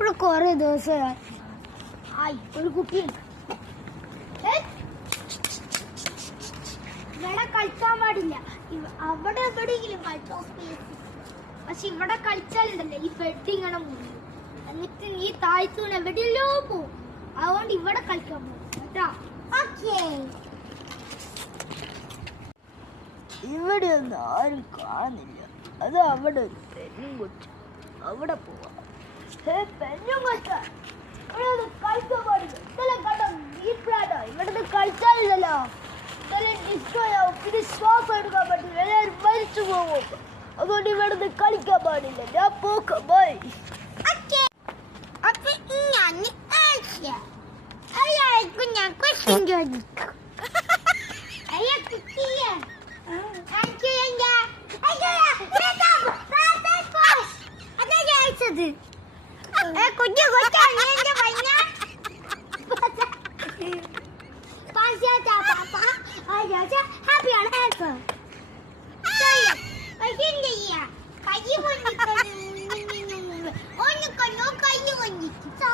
ഇവിടെ കുറെ ദിവസമായി. ഒരു കുട്ടിയുണ്ട് ഇവിടെ കളിക്കാൻ പാടില്ല. അവിടെ എവിടെയെങ്കിലും കളിച്ചോ സ്പേസ്. പക്ഷെ ഇവിടെ കളിച്ചാലുണ്ടല്ലോ ഈ ബെഡ് ഇങ്ങനെ മുറിയും. എന്നിട്ട് ഈ താഴ്ത്തൂണ് എവിടെയല്ലോ പോവും. അതുകൊണ്ട് ഇവിടെ കളിക്കാൻ പോകും കേട്ടോ. ഇവിടെ ഒന്നും ആരും കാണുന്നില്ല. അത് അവിടെ ഒരു പെണ്ണും കൊച്ചു. അവിടെ പോവാം. പെണ്ണും കൊച്ച ഇവിടെ കളിക്കാൻ പാടില്ല. ഇതെല്ലാം കണ്ടോ വീട്ടിലാണോ? ഇവിടെ കളിച്ചാലില്ലല്ലോ. ഇതെല്ലാം ഡിസ്കോയാവും. പിന്നെ ശ്വാസം എടുക്കാൻ പറ്റില്ല. എല്ലാവരും മരിച്ചു പോകും. അതുകൊണ്ട് ഇവിടെ കളിക്കാൻ പാടില്ല. ഞാൻ പോക്കാം. ബൈ. അപ്പൊ ഞാൻ ക്വസ്റ്റ്യൻ ചോദിക്കും. കുഞ്ഞു ഹാപ്പിയാണ് ആൻസർ. കൈ കൊണ്ടിട്ട്